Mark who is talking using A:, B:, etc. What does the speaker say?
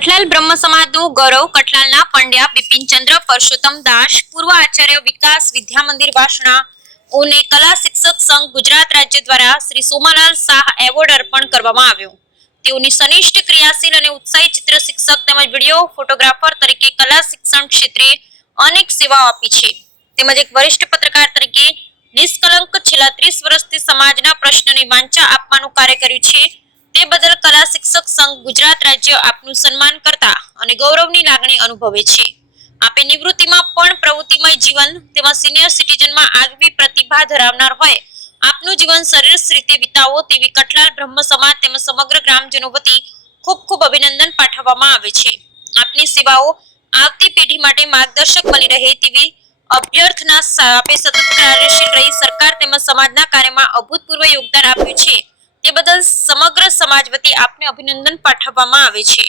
A: કઠલાલ બ્રહ્મ સમાજનું ગૌરવ કઠલાલના પંડ્યા બિપિનચંદ્ર પરસોત્તમ દાસ, પૂર્વ આચાર્ય વિકાસ વિદ્યા મંદિર વાસણા ઓને કલા શિક્ષક સંઘ ગુજરાત રાજ્ય દ્વારા શ્રી સોમાલાલ શાહ એવોર્ડ અર્પણ કરવામાં આવ્યો. તેઓની સનિષ્ઠ ક્રિયાશીલ અને ઉત્સાહી ચિત્ર શિક્ષક તેમજ વીડિયો ફોટોગ્રાફર તરીકે કલા શિક્ષણ ક્ષેત્રે અનેક સેવાઓ આપી છે. તેમજ એક વરિષ્ઠ પત્રકાર તરીકે નિષ્કલંક છેલ્લા ત્રીસ વર્ષથી સમાજના પ્રશ્નોને વાંચા આપવાનું કાર્ય કર્યું છે. તે બદલ કલા શિક્ષક સંઘ ગુજરાત રાજ્ય આપનું સન્માન કરતા અને ગૌરવની લાગણી અનુભવે છે. આપે નિવૃત્તિમાં પણ પ્રવૃત્તિમય જીવન તેમાં સિનિયર સિટીઝનમાં આગવી પ્રતિભા ધરાવનાર હોય, આપનું જીવન સરસ રીતે વિતાવો તેવી કટલાલ બ્રહ્મ સમાજ તેમજ સમગ્ર ગ્રામજનો વતી ખૂબ ખૂબ અભિનંદન પાઠવવામાં આવે છે. આપની સેવાઓ આવતી પેઢી માટે માર્ગદર્શક બની રહે તેવી અભ્યર્થના આપે સતત કાર્યશીલ રહી સરકાર તેમજ સમાજના કાર્યમાં અભૂતપૂર્વ યોગદાન આપ્યું છે. તે બદલ સમગ્ર સમાજ વતી આપને અભિનંદન પાઠવવામાં આવે છે.